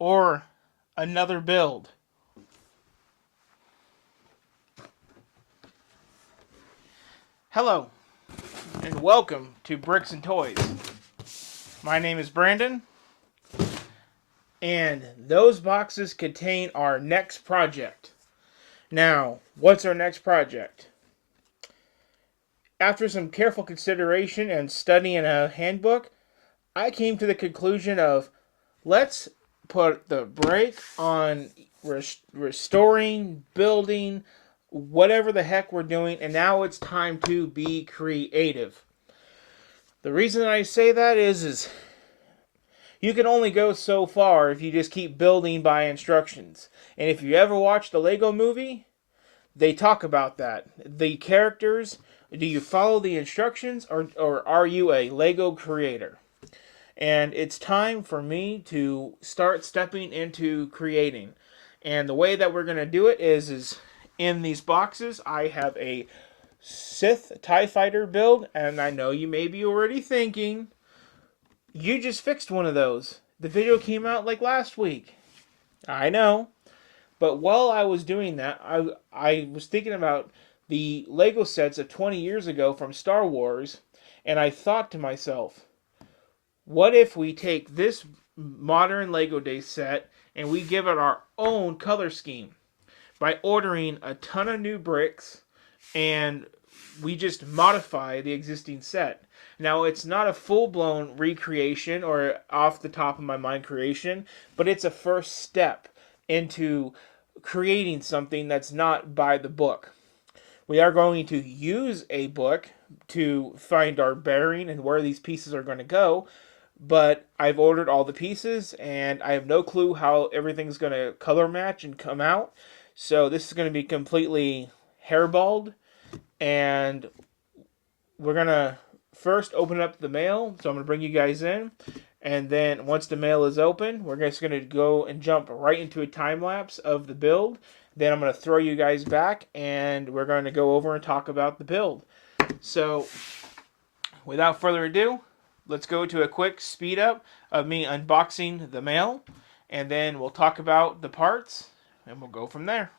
or another build. Hello, and welcome to Bricks and Toys. My name is Brandon, and those boxes contain our next project. Now, what's our next project? After some careful consideration and studying a handbook, I came to the conclusion of let's put the brake on restoring, building, whatever the heck we're doing, and now it's time to be creative. The reason I say that is you can only go so far if you just keep building by instructions. And if you ever watch the Lego movie, they talk about that. The characters, do you follow the instructions or are you a Lego creator? And it's time for me to start stepping into creating. And the way that we're going to do it is in these boxes, I have a Sith TIE Fighter build, and I know you may be already thinking, you just fixed one of those. The video came out like last week. I know. But while I was doing that, I was thinking about the Lego sets of 20 years ago from Star Wars, and I thought to myself, what if we take this modern Lego Day set and we give it our own color scheme by ordering a ton of new bricks and we just modify the existing set? Now, it's not a full-blown recreation or off the top of my mind creation, but it's a first step into creating something that's not by the book. We are going to use a book to find our bearing and where these pieces are going to go, but I've ordered all the pieces and I have no clue how everything's going to color match and come out. So this is going to be completely hairballed, and we're going to first open up the mail. So I'm going to bring you guys in, and then once the mail is open, we're just going to go and jump right into a time lapse of the build. Then I'm going to throw you guys back and we're going to go over and talk about the build. So without further ado, let's go to a quick speed up of me unboxing the mail, and then we'll talk about the parts, and we'll go from there.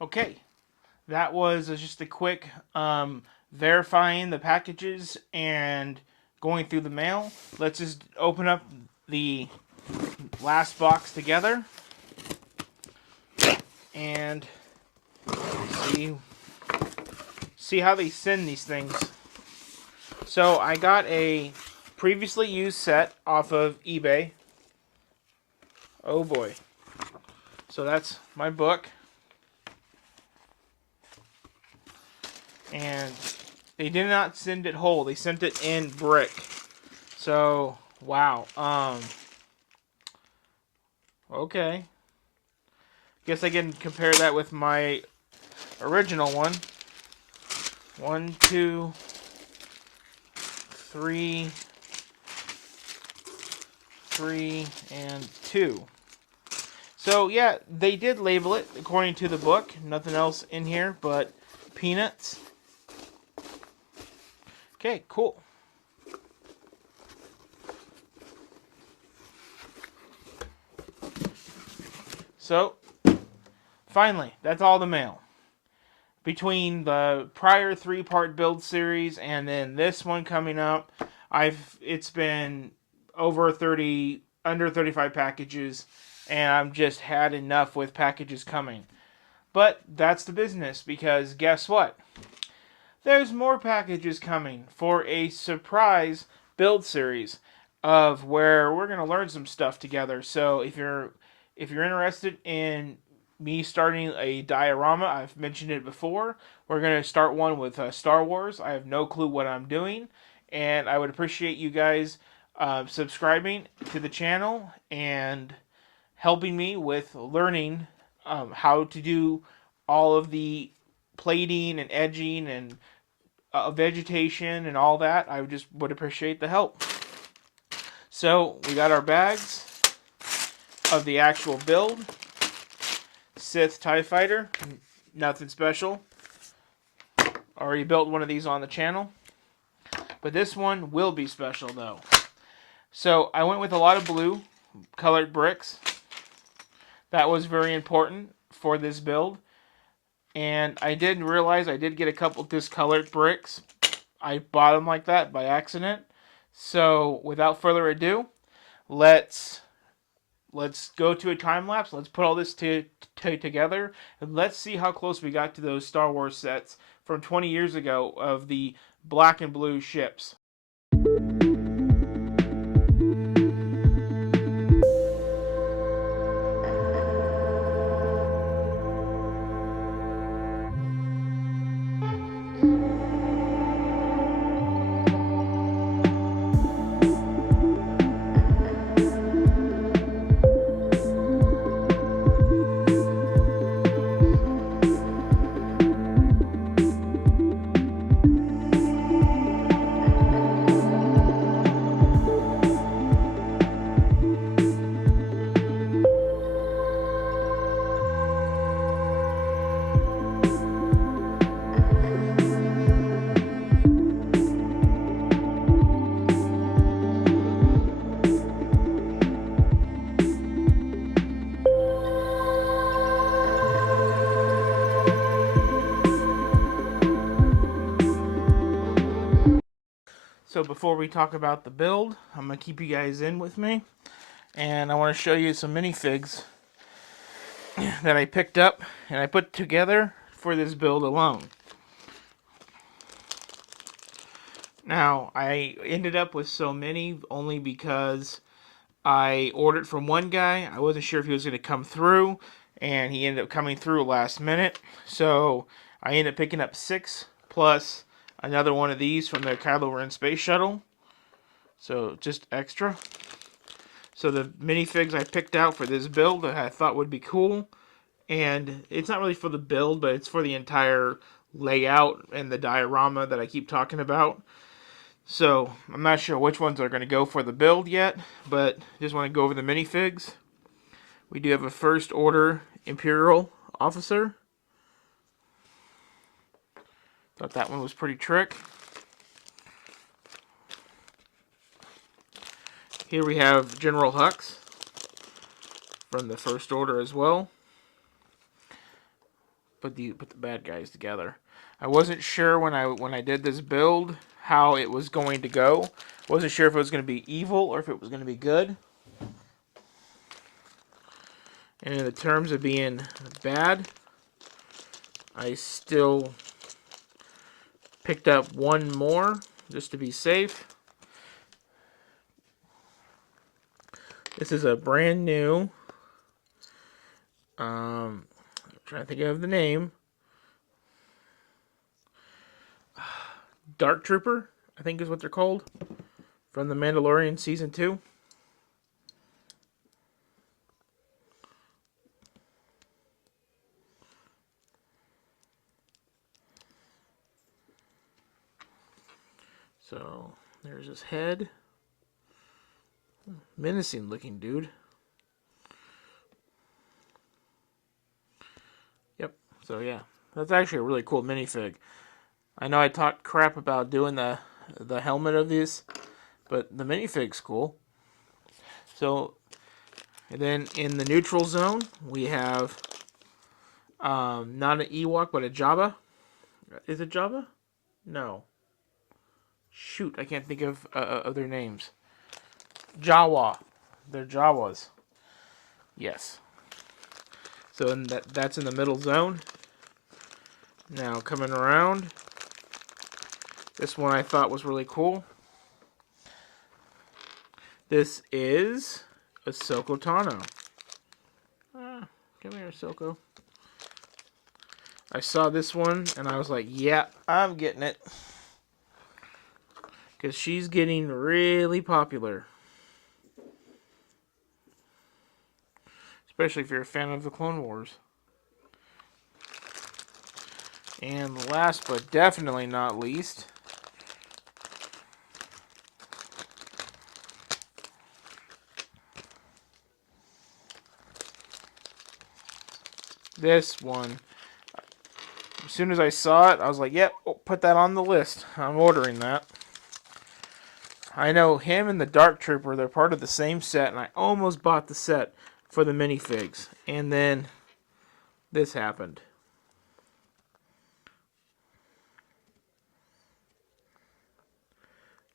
Okay, that was just a quick verifying the packages and going through the mail. Let's just open up the last box together and see how they send these things. So I got a previously used set off of eBay. Oh boy. So that's my book. And they did not send it whole. They sent it in brick. So, wow. Okay. Guess I can compare that with my original one. 1, 2, 3, 3, and 2. So yeah, they did label it according to the book. Nothing else in here but peanuts. Okay, cool. So, finally, that's all the mail. Between the prior 3-part build series and then this one coming up, it's been over 30, under 35 packages, and I've just had enough with packages coming. But that's the business, because guess what? There's more packages coming for a surprise build series of where we're going to learn some stuff together. So if you're interested in me starting a diorama, I've mentioned it before. We're going to start one with Star Wars. I have no clue what I'm doing, and I would appreciate you guys subscribing to the channel and helping me with learning how to do all of the plating and edging and vegetation and all that. I would appreciate the help. So we got our bags of the actual build. Sith TIE Fighter, nothing special. Already built one of these on the channel. But this one will be special though. So I went with a lot of blue colored bricks. That was very important for this build. And I did realize I did get a couple discolored bricks. I bought them like that by accident. So without further ado, let's go to a time lapse. Let's put all this together, and let's see how close we got to those Star Wars sets from 20 years ago of the black and blue ships. So before we talk about the build, I'm going to keep you guys in with me. And I want to show you some minifigs that I picked up and I put together for this build alone. Now, I ended up with so many only because I ordered from one guy. I wasn't sure if he was going to come through, and he ended up coming through last minute. So I ended up picking up 6 plus another one of these from the Kylo Ren space shuttle. So just extra. So the minifigs I picked out for this build that I thought would be cool. And it's not really for the build, but it's for the entire layout and the diorama that I keep talking about. So I'm not sure which ones are going to go for the build yet, but just want to go over the minifigs. We do have a First Order Imperial officer. Thought that one was pretty trick. Here we have General Hux from the First Order as well. Put the bad guys together. I wasn't sure when I did this build how it was going to go. Wasn't sure if it was going to be evil or if it was going to be good. And in the terms of being bad, I still picked up one more just to be safe. This is a brand new, I'm trying to think of the name, Dark Trooper, I think is what they're called, from The Mandalorian Season 2. So there's his head. Menacing looking dude. Yep. So yeah, that's actually a really cool minifig. I know I talked crap about doing the helmet of these, but the minifig's cool. So, and then in the neutral zone, we have not an Ewok, but a Jabba. Is it Jabba? No. Shoot, I can't think of their names. Jawa. They're Jawas. Yes. So that's in the middle zone. Now coming around, this one I thought was really cool. This is Ahsoka Tano. Come here, Ahsoka. I saw this one and I was like, yeah, I'm getting it. Because she's getting really popular. Especially if you're a fan of the Clone Wars. And last but definitely not least, this one. As soon as I saw it, I was like, yep, put that on the list. I'm ordering that. I know him and the Dark Trooper, they're part of the same set, and I almost bought the set for the minifigs. And then this happened.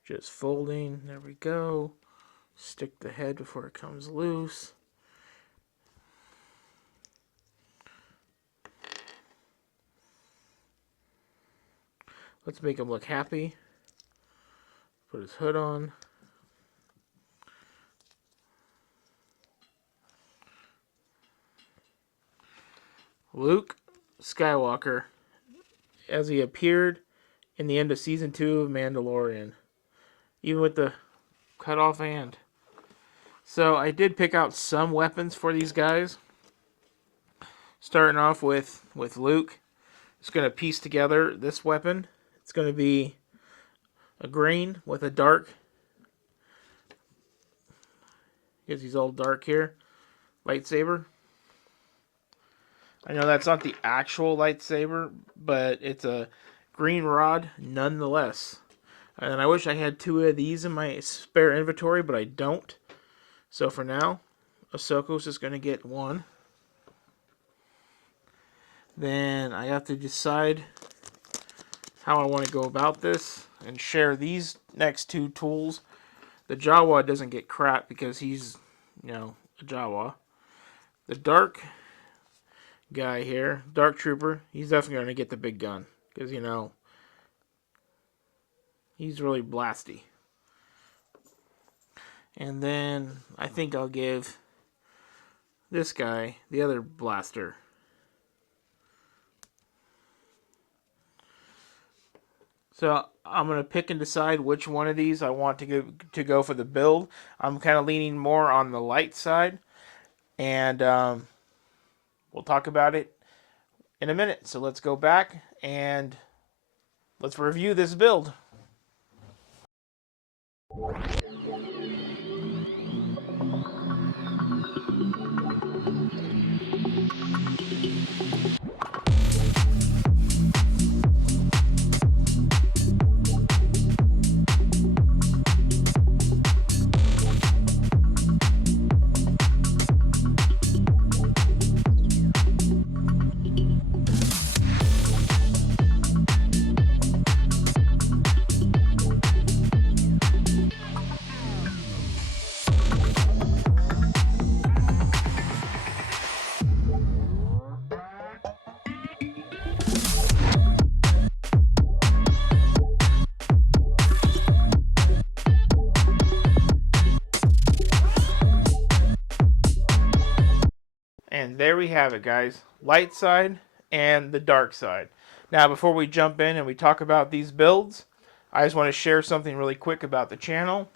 Just folding, there we go. Stick the head before it comes loose. Let's make him look happy. Put his hood on. Luke Skywalker, as he appeared in the end of Season 2 of Mandalorian. Even with the cut off hand. So I did pick out some weapons for these guys. Starting off with Luke. It's going to piece together this weapon. It's going to be a green with a dark. Because he's all dark here. Lightsaber. I know that's not the actual lightsaber, but it's a green rod nonetheless. And I wish I had 2 of these in my spare inventory, but I don't. So for now, Ahsoka's just going to get 1. Then I have to decide how I want to go about this and share these next 2 tools. The Jawa doesn't get crap because he's, a Jawa. The Dark guy here, Dark Trooper, he's definitely going to get the big gun because, he's really blasty. And then I think I'll give this guy the other blaster. So I'm going to pick and decide which one of these I want to go for the build. I'm kind of leaning more on the light side. And we'll talk about it in a minute. So let's go back and let's review this build. And there we have it, guys. Light side and the dark side. Now, before we jump in and we talk about these builds, I just want to share something really quick about the channel.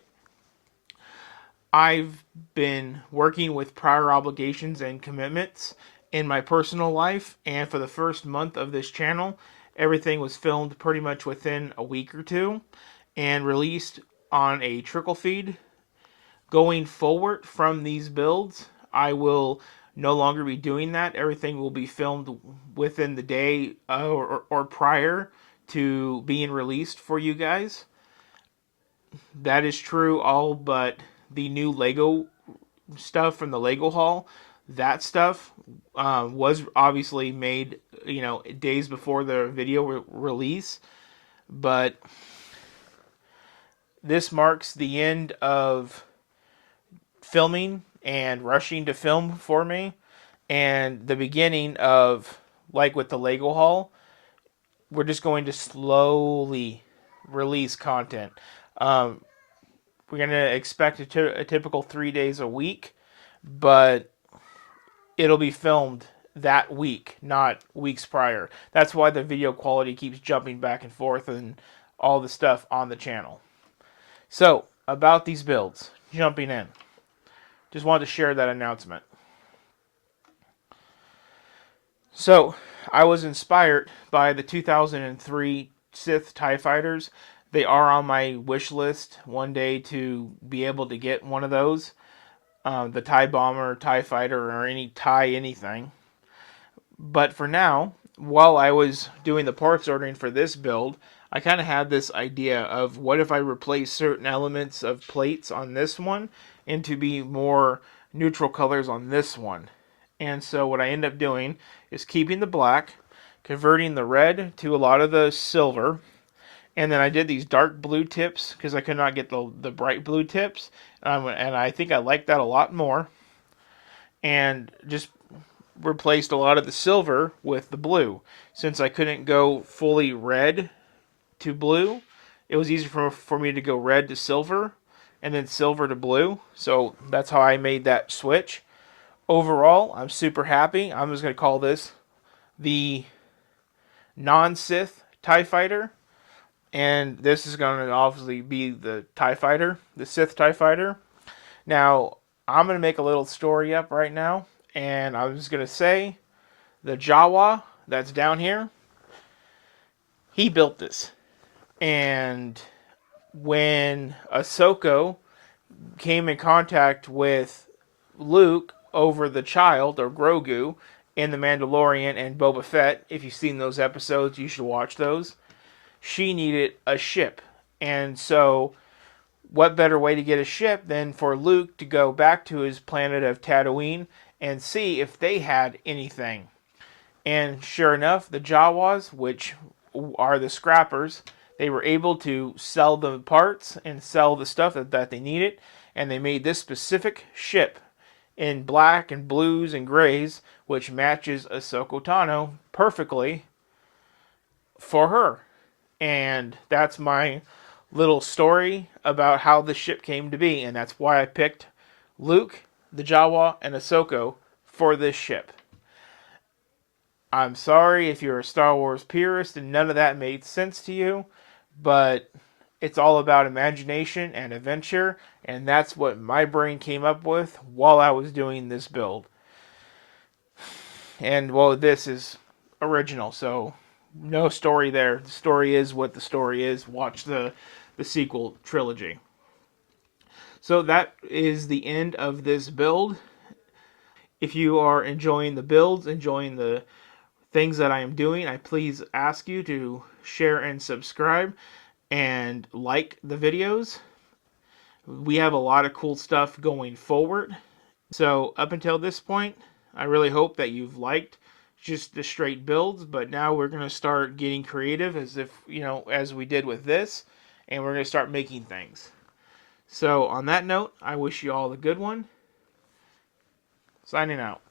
I've been working with prior obligations and commitments in my personal life, and for the first month of this channel, everything was filmed pretty much within a week or 2. and released on a trickle feed. Going forward from these builds, I will no longer be doing that. Everything will be filmed within the day or prior to being released for you guys. That is true all but the new Lego stuff from the Lego haul. That stuff was obviously made, days before the video release, but this marks the end of filming and rushing to film for me, and the beginning of, like with the Lego haul, we're just going to slowly release content. Um, we're going to expect a typical 3 days a week, but it'll be filmed that week, not weeks prior. That's why the video quality keeps jumping back and forth and all the stuff on the channel. So, about these builds, jumping in. Just wanted to share that announcement. So, I was inspired by the 2003 Sith TIE Fighters. They are on my wish list one day to be able to get one of those. The TIE Bomber, TIE Fighter, or any TIE anything. But for now, while I was doing the parts ordering for this build, I kind of had this idea of what if I replace certain elements of plates on this one into be more neutral colors on this one. And so what I end up doing is keeping the black, converting the red to a lot of the silver, and then I did these dark blue tips because I could not get the bright blue tips, and I think I like that a lot more. And just replaced a lot of the silver with the blue. Since I couldn't go fully red to blue, it was easy for me to go red to silver and then silver to blue. So that's how I made that switch. Overall, I'm super happy. I'm just going to call this the non-Sith TIE Fighter. And this is going to obviously be the TIE Fighter, the Sith TIE Fighter. Now, I'm going to make a little story up right now. And I was going to say, the Jawa that's down here, he built this. And when Ahsoka came in contact with Luke over the child, or Grogu, in The Mandalorian and Boba Fett, if you've seen those episodes, you should watch those. She needed a ship. And so, what better way to get a ship than for Luke to go back to his planet of Tatooine and see if they had anything. And sure enough, the Jawas, which are the scrappers, they were able to sell the parts and sell the stuff that they needed. And they made this specific ship in black and blues and grays, which matches Ahsoka Tano perfectly for her. And that's my little story about how the ship came to be. And that's why I picked Luke, the Jawa, and Ahsoka for this ship. I'm sorry if you're a Star Wars purist and none of that made sense to you, but it's all about imagination and adventure, and that's what my brain came up with while I was doing this build. And, well, this is original, so no story there. The story is what the story is. Watch the sequel trilogy. So that is the end of this build. If you are enjoying the builds, enjoying the things that I am doing, I please ask you to share and subscribe and like the videos. We have a lot of cool stuff going forward. So up until this point, I really hope that you've liked just the straight builds, but now we're going to start getting creative as we did with this, and we're going to start making things. So on that note, I wish you all a good one. Signing out.